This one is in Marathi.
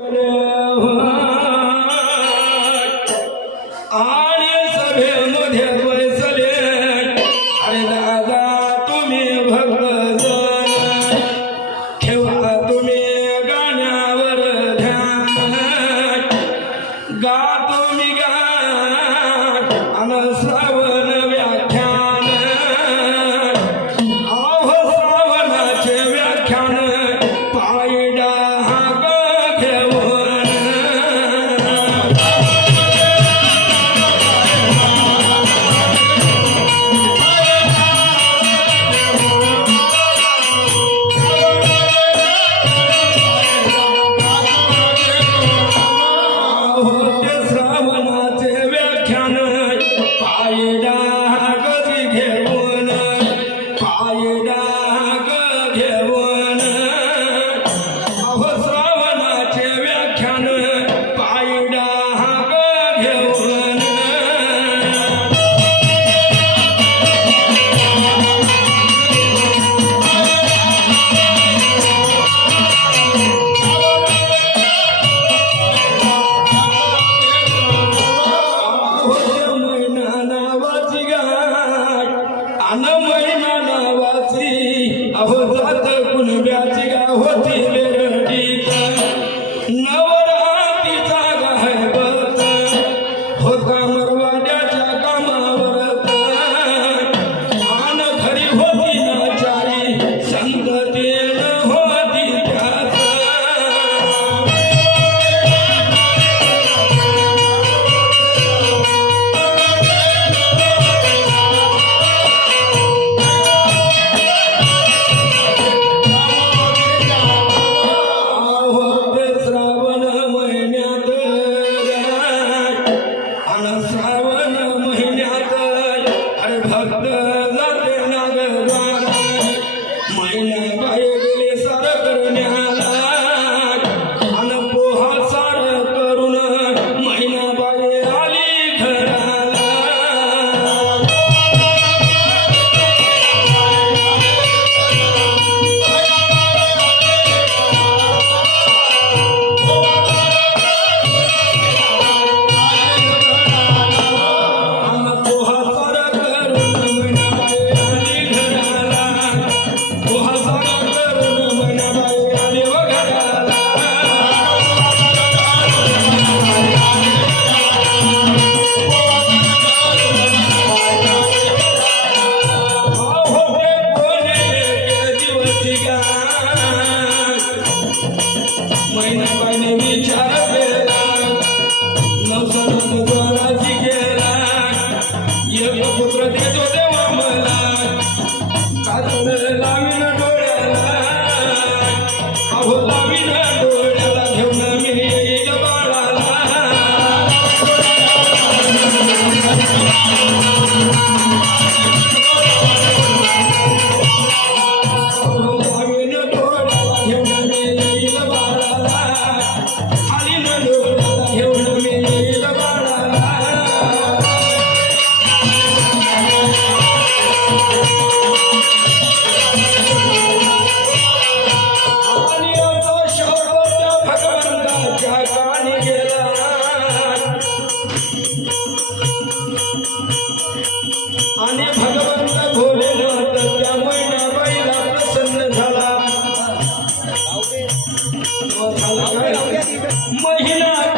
आणि सभेमध्ये बसले अरे दादा तुम्ही भक्तजन ठेवा तुम्ही गाण्यावर ध्यान गा तुम्ही गा अन श्रावण व्याख्यान आहो श्रावणाचे व्याख्यान पायडा अहो जात कुणब्याची गा होती बेरडीत नवरातीचा गायबत होता मरवाड्याच्या कामावरत आन घरी होती नाचारी संगतीन होती त्यात श्रावण महिन्यात अरे भक्त जाते नागद्वार महिना बाय गेले सार करण्याला अन पोहा सार करून महिना बाय आली घराला महिना पाहिजे विचार केला नवसानं द्वाराची गेला एक पुत्र देतो देवा मला काजळ लावीन डोळ्याला अहो लावीन डोळ्याला घेऊन मी येईल बाळाला लावीन डोळ्याला घेऊन मी येईल बाळाला आणि भगवंत भोलेनाथ त्या मैनाबाईला प्रसन्न झाला महिना